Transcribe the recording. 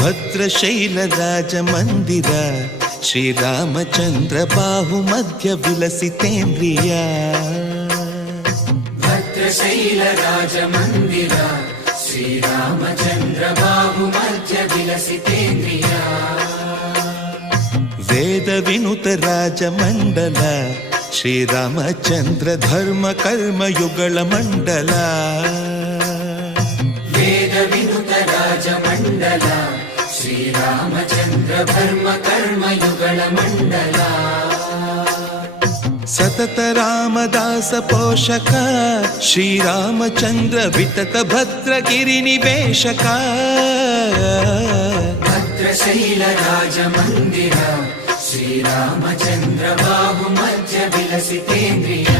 ಭದ್ರಶೈಲ ರಾಜ ಮಂದಿರ ಶ್ರೀರಾಮಚಂದ್ರ ಬಾಹು ಮಧ್ಯ ವಿಲಸಿತೇಂದ್ರಿಯ. ಭದ್ರಶೈಲ ರಾಜ ಮಂದಿರ ಶ್ರೀರಾಮಚಂದ್ರ ಬಾಹು ಮಧ್ಯ ವಿಲಸಿತೇಂದ್ರಿಯ. ವೇದ ವಿನುತ ರಾಜ ಮಂಡಲ ಶ್ರೀರಾಮಚಂದ್ರ ಧರ್ಮ ಕರ್ಮ ಯುಗಳ ಮಂಡಲ. ವೇದ ವಿನುತ ರಾಜ ಮಂಡಲ ಶ್ರೀರಾಮಚಂದ್ರ ಧರ್ಮ ಕರ್ಮ ಯುಗಳ ಮಂಡಲ. ಸತತ ರಾಮದಾಸ ಪೋಷಕ ಶ್ರೀರಾಮಚಂದ್ರ ವಿತತ ಭದ್ರಗಿರಿ ನಿವೇಶಕ. ಭದ್ರಶೈಲ ರಾಜ ಮಂದಿರ ಶ್ರೀರಾಮಚಂದ್ರ ಬಾಹು ಮಧ್ಯ ವಿಲಸಿತೇಂದ್ರಿಯ.